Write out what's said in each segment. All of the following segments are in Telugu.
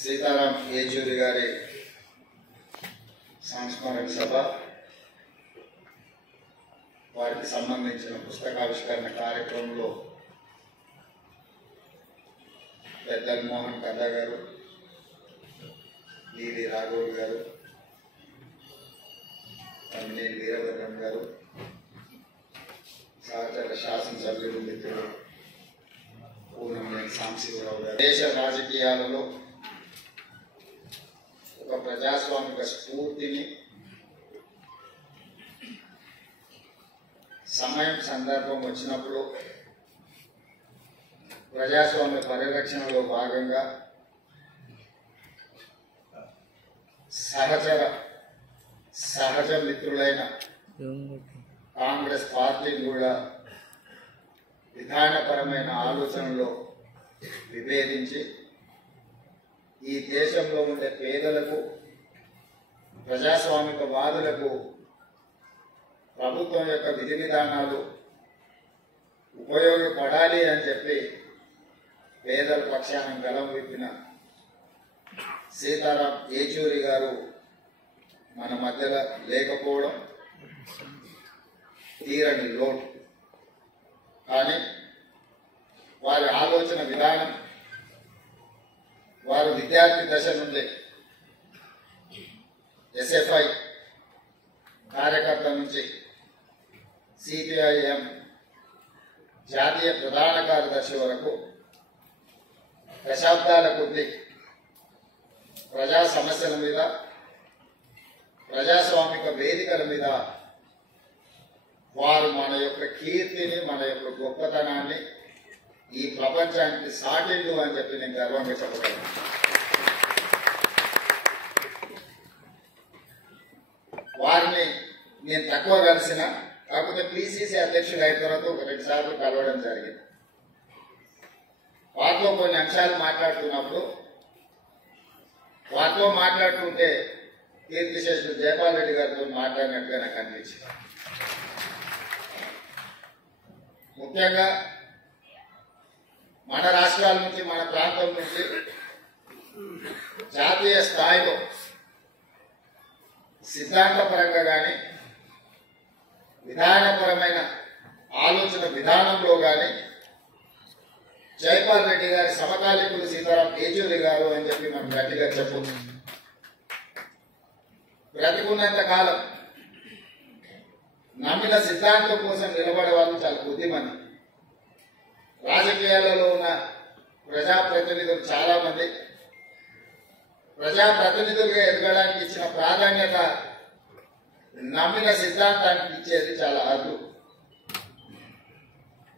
సీతారాం ఏచూరి గారి సంస్మరణ సభ వారికి సంబంధించిన పుస్తకావిష్కరణ కార్యక్రమంలో పెద్దల మోహన్ కథా గారు, ఈవి రాఘవ్ గారు, తమ్మినేని వీరభద్రం గారు, సహచర శాసనసభ్యులు మిత్రులు పూర్ణమనేని సాంబశివరావు గారు, దేశ రాజకీయాలలో ఒక ప్రజాస్వామిక స్ఫూర్తిని సమయం సందర్భం వచ్చినప్పుడు ప్రజాస్వామ్య పరిరక్షణలో భాగంగా సహజ మిత్రులైన కాంగ్రెస్ పార్టీని కూడా విధానపరమైన ఆలోచనలో విభేదించి ఈ దేశంలో ఉండే పేదలకు, ప్రజాస్వామిక వాదులకు ప్రభుత్వం యొక్క విధి విధానాలు ఉపయోగపడాలి అని చెప్పి పేదల పక్షాన గలం విప్పిన సీతారాం ఏచూరి గారు మన మధ్యలో లేకపోవడం తీరని లోటు. కానీ వారి ఆలోచన విధానం, వారు విద్యార్థి దశ నుండి ఎస్ఎఫ్ఐ కార్యకర్త నుంచి సిపిఐఎం జాతీయ ప్రధాన కార్యదర్శి వరకు దశాబ్దాల కొద్ది ప్రజా సమస్యల మీద, ప్రజాస్వామిక వేదికల మీద వారు మన యొక్క కీర్తిని, మన యొక్క గొప్పతనాన్ని ఈ ప్రపంచానికి సాటిల్లు అని చెప్పి నేను గర్వంగా చెప్పగలను. వారిని నేను తక్కువ కలిసిన, కాకపోతే పిసిసి అధ్యక్షుడు అయిన తర్వాత ఒక 2 సార్లు కలవడం జరిగింది. వారితో కొన్ని అంశాలు మాట్లాడుతున్నప్పుడు, వారితో మాట్లాడుతుంటే కీర్తిశేషుడు జయపాల్ రెడ్డి గారితో మాట్లాడినట్టుగా నాకు అనిపించింది. ముఖ్యంగా మన రాష్ట్రాల నుంచి, మన ప్రాంతం నుంచి జాతీయ స్థాయిలో సిద్ధాంతపరంగా కానీ, విధానపరమైన ఆలోచన విధానంలో కానీ జైపాల్ రెడ్డి గారి సమకాలీకులు సీతారాం ఏచూరి గారు అని చెప్పి మనం గట్టిగా చెప్పొచ్చు. బ్రతికున్నంత కాలం నమ్మిన సిద్ధాంతం కోసం నిలబడే వాళ్ళు చాలా కొద్ది మంది. రాజకీయాలలో ఉన్న ప్రజాప్రతినిధులు చాలా మంది ప్రజాప్రతినిధులుగా ఎదగడానికి ఇచ్చిన ప్రాధాన్యత నమ్మిన సిద్ధాంతానికి ఇచ్చేది చాలా అరుదు.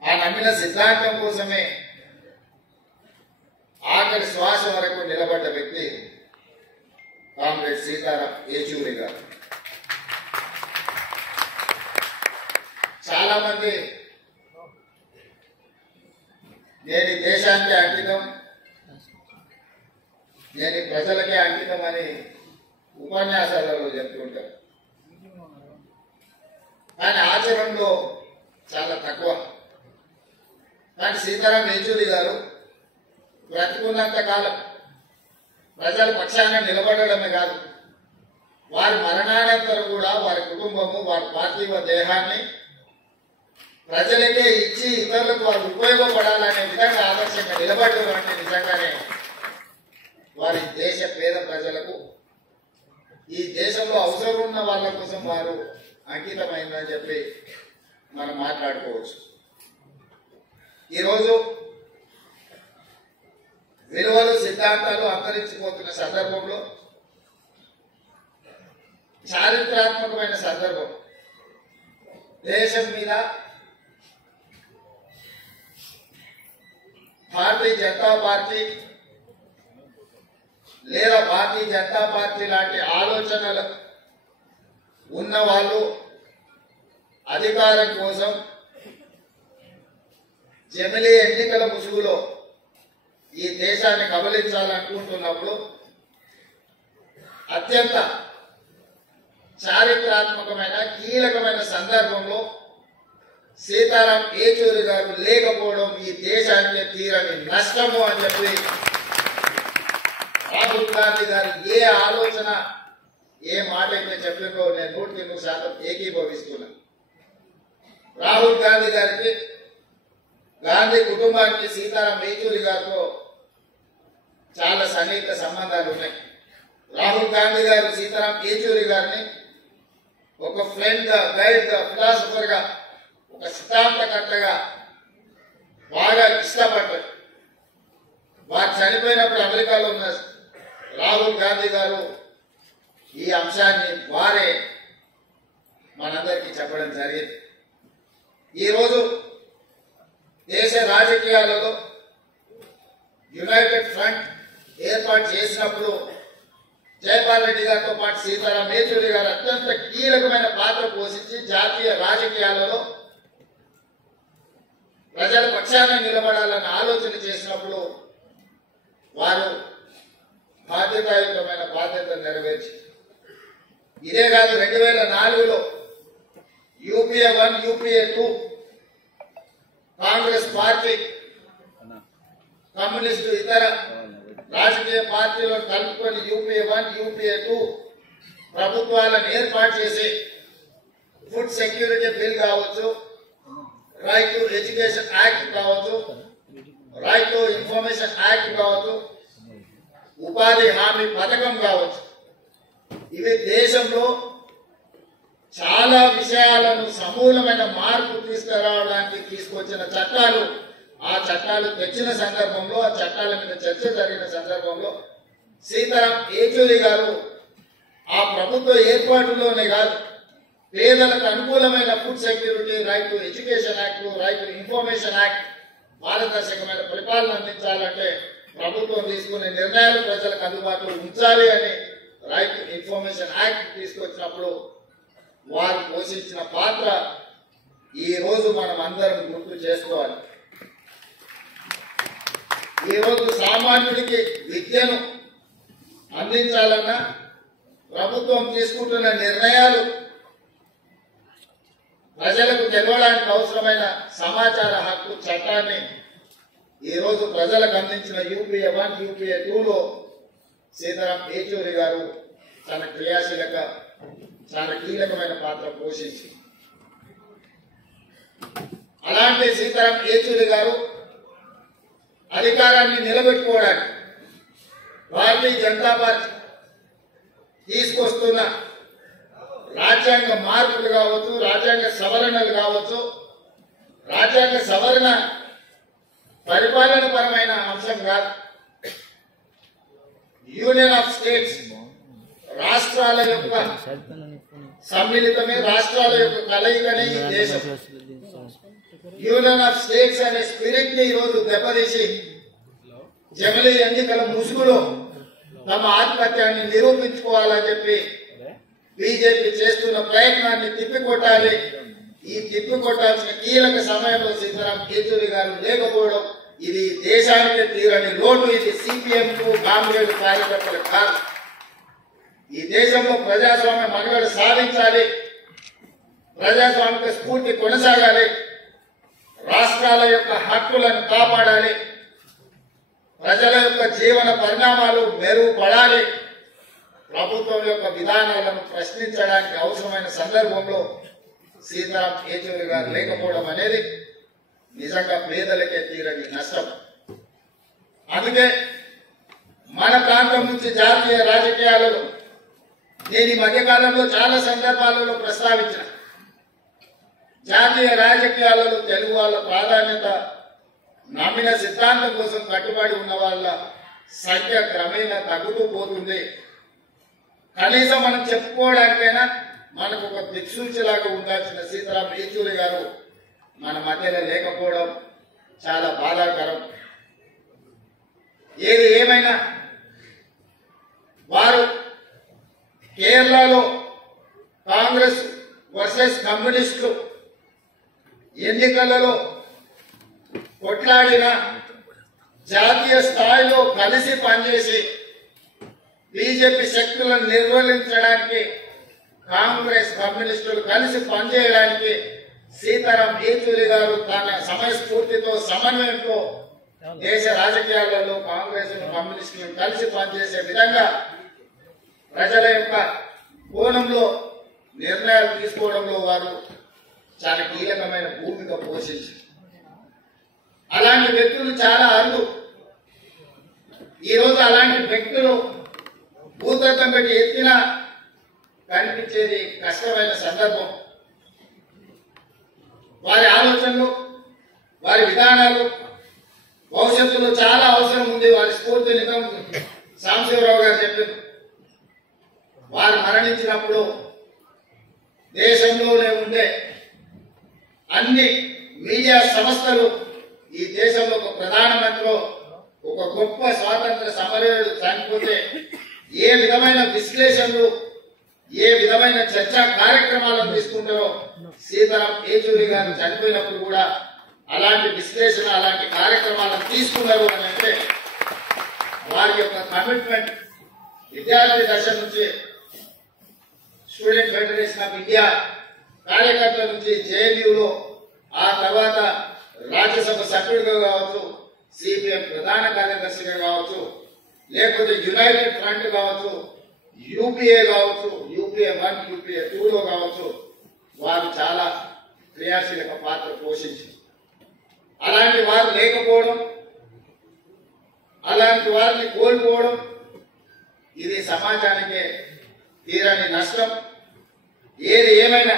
ఆ నమ్మిన సిద్ధాంతం కోసమే ఆఖరి శ్వాస వరకు నిలబడ్డ వ్యక్తి కామ్రేడ్ సీతారాం ఏచూరి గారు. చాలా మంది నేను ఈ దేశానికి అంకితం, నేను ఈ ప్రజలకే అంకితం అని ఉపన్యాసాలలో చెప్తుంటారు. కానీ ఆచరణలో చాలా తక్కువ. కానీ సీతారాం ఏచూరి గారు బ్రతికున్నంత కాలం ప్రజల పక్షాన నిలబడడమే కాదు, వారి మరణానంతరం కూడా వారి కుటుంబము, వారి పార్థివ దేహాన్ని ప్రజలకే ఇచ్చి ఇతరులకు వారు ఉపయోగపడాలనే విధంగా ఆదర్శంగా నిలబడడం అంటే నిజంగానే వారి దేశ పేద ప్రజలకు, ఈ దేశంలో అవసరం ఉన్న వాళ్ళ కోసం వారు అంకితమైందని చెప్పి మనం మాట్లాడుకోవచ్చు. ఈరోజు విలువలు, సిద్ధాంతాలు అంతరించిపోతున్న సందర్భంలో, చారిత్రాత్మకమైన సందర్భం, దేశం మీద భారతీయ జనతా పార్టీ లేదా భారతీయ జనతా పార్టీ లాంటి ఆలోచనలు ఉన్న వాళ్ళు అధికారం కోసం జమిలీ ఎన్నికల ముసుగులో ఈ దేశాన్ని కబలించాలనుకుంటున్నప్పుడు అత్యంత చారిత్రాత్మకమైన కీలకమైన సందర్భంలో సీతారాం ఏచూరి గారు లేకపోవడం ఈ దేశానికి తీరని నష్టము అని చెప్పి రాహుల్ గాంధీ గారు ఏ ఆలోచన ఏ మాట అయితే చెప్పినో నేను 100% ఏకీభవిస్తున్నా. రాహుల్ గాంధీ గారికి, గాంధీ కుటుంబానికి సీతారాం యేచూరి గారితో చాలా సన్నిహిత సంబంధాలు ఉన్నాయి. రాహుల్ గాంధీ గారు సీతారాం యేచూరి గారిని ఒక ఫ్రెండ్ గా, గైడ్ గా, ఫిలాసఫర్ గా, ఒక సిద్ధాంతకర్తగా బాగా ఇష్టపడ్డారు. వారు చనిపోయినప్పుడు అమెరికాలో ఉన్న రాహుల్ గాంధీ గారు ఈ అంశాన్ని వారే మనందరికీ చెప్పడం జరిగింది. ఈరోజు దేశ రాజకీయాలలో యునైటెడ్ ఫ్రంట్ ఏర్పాటు చేసినప్పుడు జైపాల్ రెడ్డి గారితో పాటు సీతారాం యేచూరి గారు అత్యంత కీలకమైన పాత్ర పోషించి జాతీయ రాజకీయాలలో ప్రజల పక్షాన నిలబడాలని ఆలోచన చేసినప్పుడు వారు బాధ్యతాయుతమైన బాధ్యతను నెరవేర్చి, ఇదే కాదు 2004లో UPA 1, UPA 2 Congress party, communist, ఇతర రాజకీయ పార్టీలను కలుపుకొని యూపీఏ 1, యూపీఏ 2 ప్రభుత్వాలను ఏర్పాటు చేసి ఫుడ్ సెక్యూరిటీ బిల్ కావచ్చు, రైట్ టు ఎడ్యుకేషన్ యాక్ట్ కావచ్చు, రైట్ టు ఇన్ఫర్మేషన్ యాక్ట్ కావచ్చు, ఉపాధి హామీ పథకం కావచ్చు, ఇవి దేశంలో చాలా విషయాలను సమూలమైన మార్పు తీసుకురావడానికి తీసుకొచ్చిన చట్టాలు. ఆ చట్టాలు తెచ్చిన సందర్భంలో, ఆ చట్టాల మీద చర్చ జరిగిన సందర్భంలో సీతారాం యేచూరి గారు ఆ ప్రభుత్వ ఏర్పాటులోనే కాదు, పేదలకు అనుకూలమైన food security, right to education act, right to information act, పారదర్శకమైన పరిపాలన అందించాలంటే ప్రభుత్వం తీసుకునే నిర్ణయాలు ప్రజలకు అందుబాటులో ఉంచాలి అని రైట్ టు ఇన్ఫర్మేషన్ యాక్ట్ తీసుకొచ్చినప్పుడు వారు పోషించిన పాత్ర ఈ రోజు మనం అందరం గుర్తు చేసుకోవాలి. ఈ రోజు సామాన్యుడికి విద్యను అందించాలన్నా ప్రభుత్వం తీసుకుంటున్న నిర్ణయాలు ప్రజలకు తెలవడానికి అవసరమైన సమాచార హక్కు చట్టాన్ని ఈ రోజు ప్రజలకు అందించిన యూపీఏ 1, యూపీఏ 2లో సీతారాం యేచూరి గారు చాలా కీలకమైన పాత్ర పోషించి, అలాంటి సీతారాం యేచూరి గారు అధికారాన్ని నిలబెట్టుకోవడానికి భారతీయ జనతా పార్టీ తీసుకొస్తున్న రాజ్యాంగ మార్పులు కావచ్చు, రాజ్యాంగ సవరణలు కావచ్చు, రాజ్యాంగ సవరణ పరిపాలన పరమైన అంశం కాదు, యూనియన్ ఆఫ్ స్టేట్స్, రాష్ట్రాల యొక్క సమ్మిళితమే, రాష్ట్రాల యొక్క కలయికనే ఈ దేశం. యూనియన్ ఆఫ్ స్టేట్స్ అనే స్పిరిట్ ని ఈరోజు దెబ్బతీసి జమిలీ ఎన్నికల ముసుగులో తమ ఆధిపత్యాన్ని నిరూపించుకోవాలని చెప్పి బీజేపీ చేస్తున్న ప్రయత్నాన్ని తిప్పికొట్టాలి. ఈ తిప్పికొట్టాల్సిన కీలక సమయంలో సీతారాం యేచూరి గారు లేకపోవడం ఇది దేశానికి తీరని లోటు. ఇది సిపిఎం కు, కాంగ్రెస్ కార్యకర్తలకు కాదు. ఈ దేశంలో ప్రజాస్వామ్య మనుగడ సాధించాలి, ప్రజాస్వామిక స్ఫూర్తి కొనసాగాలి, రాష్ట్రాల యొక్క హక్కులను కాపాడాలి, ప్రజల యొక్క జీవన పరిణామాలు మెరుగుపడాలి, ప్రభుత్వం యొక్క విధానాలను ప్రశ్నించడానికి అవసరమైన సందర్భంలో సీతారాం యేచూరి గారు లేకపోవడం అనేది నిజంగా పేదలకే తీరని నష్టం. అందుకే మన ప్రాంతం నుంచి జాతీయ రాజకీయాలలో నేను ఈ మధ్యకాలంలో చాలా సందర్భాలలో ప్రస్తావించిన, జాతీయ రాజకీయాలలో తెలుగు వాళ్ళ ప్రాధాన్యత, నమ్మిన సిద్ధాంతం కోసం కట్టుబడి ఉన్న వాళ్ళ సంఖ్య క్రమేణా తగ్గుతూ పోతుంది. కనీసం మనం చెప్పుకోవడానికైనా మనకు ఒక దిక్సూచిలాగా ఉండాల్సిన సీతారాం యేచూరి గారు మన మధ్యలో లేకపోవడం చాలా బాధాకరం. ఏది ఏమైనా వారు కేరళలో కాంగ్రెస్ వర్సెస్ కమ్యూనిస్టులు ఎన్నికలలో కొట్లాడిన, జాతీయ స్థాయిలో కలిసి పనిచేసి బీజేపీ శక్తులను నిర్వహించడానికి కాంగ్రెస్ కమ్యూనిస్టులు కలిసి పనిచేయడానికి సీతారాం యేచూరి గారు తన సమయస్ఫూర్తితో, సమన్వయంతో దేశ రాజకీయాలలో కాంగ్రెస్ కమ్యూనిస్టులను కలిసి పనిచేసే విధంగా ప్రజల యొక్క కోణంలో నిర్ణయాలు తీసుకోవడంలో వారు చాలా కీలకమైన భూమిక పోషించారు. అలాంటి వ్యక్తులు చాలా అరుదు. ఈరోజు అలాంటి వ్యక్తులు భూతత్వం పెట్టి ఎత్తినా కనిపించేది కష్టమైన సందర్భం. వారి ఆలోచనలు, వారి విధానాలు భవిష్యత్తులో చాలా అవసరం ఉంది. వారి స్ఫూర్తిని సాంబశివరావు గారు చెప్పారు. వారు మరణించినప్పుడు దేశంలోనే ఉండే అన్ని మీడియా సంస్థలు ఈ దేశంలో ఒక ప్రధానమంత్రి ఒక గొప్ప స్వాతంత్ర సమరయోధుడు చనిపోతే ఏ విధమైన విశ్లేషణలు, ఏ విధమైన చర్చా కార్యక్రమాలను తీసుకుంటారో సీతారాం ఏచూరి గారు చనిపోయినప్పుడు కూడా అలాంటి విశ్లేషణ, అలాంటి కార్యక్రమాలను తీసుకున్నారు అని అంటే వారి యొక్క కమిట్మెంట్ విద్యార్థి దశ నుంచి స్టూడెంట్ ఫెడరేషన్ ఆఫ్ ఇండియా కార్యకర్తల నుంచి జేఎన్యూలో, ఆ తర్వాత రాజ్యసభ సభ్యుడిగా కావచ్చు, సిపిఎం ప్రధాన కార్యదర్శిగా కావచ్చు, లేకపోతే యునైటెడ్ ఫ్రంట్ కావచ్చు, యూపీఏ కావచ్చు, యూపీఏ 1, యూపీఏ 2లో కావచ్చు, వారు చాలా క్రియాశీలక పాత్ర పోషించారు. అలాంటి వారు లేకపోవడం, అలాంటి వారిని కోల్పోవడం ఇది సమాజానికే తీరని నష్టం. ఏది ఏమైనా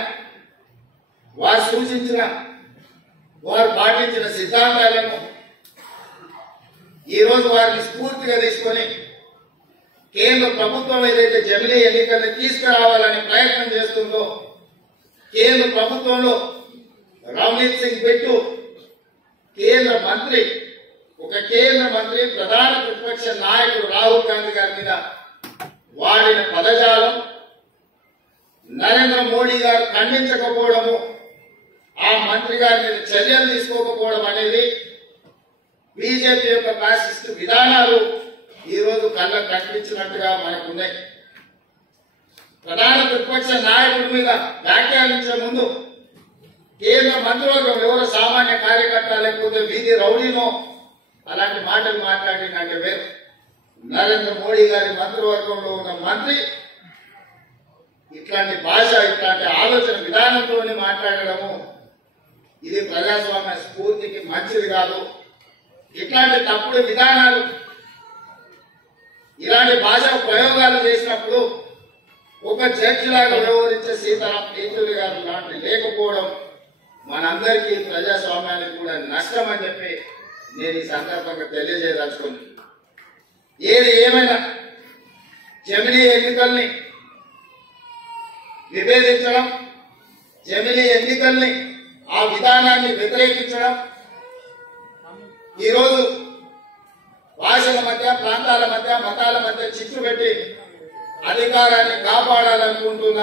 వారు సూచించిన, వారు పాటించిన సిద్ధాంతాలను ఈరోజు వారిని స్ఫూర్తిగా తీసుకొని కేంద్ర ప్రభుత్వం ఏదైతే జమిలీ ఎన్నికల్ని తీసుకురావాలని ప్రయత్నం చేస్తుందో, కేంద్ర ప్రభుత్వంలో రవనీత్ సింగ్ బిట్టు కేంద్ర మంత్రి, ఒక కేంద్ర మంత్రి ప్రధాన ప్రతిపక్ష నాయకుడు రాహుల్ గాంధీ గారి మీద వాడిన పదజాలం, నరేంద్ర మోడీ గారు ఖండించకపోవడము, ఆ మంత్రి గారి మీద చర్యలు తీసుకోకపోవడం అనేది బీజేపీ యొక్క ఫ్యాసిస్ట్ విధానాలు ఈరోజు కళ్ళకు కనిపించినట్టుగా మనకున్నాయి. ప్రధాన ప్రతిపక్ష నాయకుడి మీద వ్యాఖ్యానించే ముందు కేంద్ర మంత్రివర్గం ఎవరో సామాన్య కార్యకర్త లేకపోతే వీధి రౌడీనో అలాంటి మాటలు మాట్లాడినంటే వేరు. నరేంద్ర మోడీ గారి మంత్రివర్గంలో ఉన్న మంత్రి ఇట్లాంటి భాష, ఇట్లాంటి ఆలోచన విధానంతో మాట్లాడడము ఇది ప్రజాస్వామ్య స్ఫూర్తికి మంచిది కాదు. ఇట్లాంటి తప్పుడు విధానాలు, ఇలాంటి భాషా ప్రయోగాలు చేసినప్పుడు ఒక జడ్జి లాగా వ్యవహరించే సీతారాం ఏచూరి గారు లాంటి లేకపోవడం మనందరికీ ప్రజాస్వామ్యానికి కూడా నష్టం అని చెప్పి నేను ఈ సందర్భంగా తెలియజేయదలుచుకున్నాను. ఏది ఏమైనా జమిలీ ఎన్నికల్ని విభేదించడం, జమిలీ ఎన్నికల్ని ఆ విధానాన్ని వ్యతిరేకించడం, ఈరోజు భాషల మధ్య, ప్రాంతాల మధ్య, మతాల మధ్య చిచ్చు పెట్టి అధికారాన్ని కాపాడాలనుకుంటున్న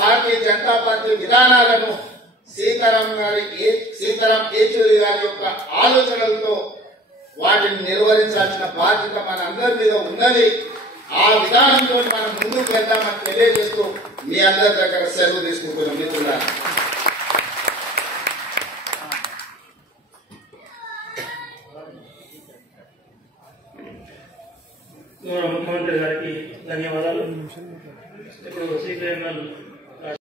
భారతీయ జనతా పార్టీ విధానాలను సీతారాం ఏచూరి గారి యొక్క ఆలోచనలతో వాటిని నిర్వహించాల్సిన బాధ్యత మన అందరి మీద ఉన్నది. ఆ విధానంతో మనం ముందుకు వెళ్దామని తెలియజేస్తూ మీ అందరి దగ్గర సెలవు తీసుకుంటున్నాం మిత్రులారా.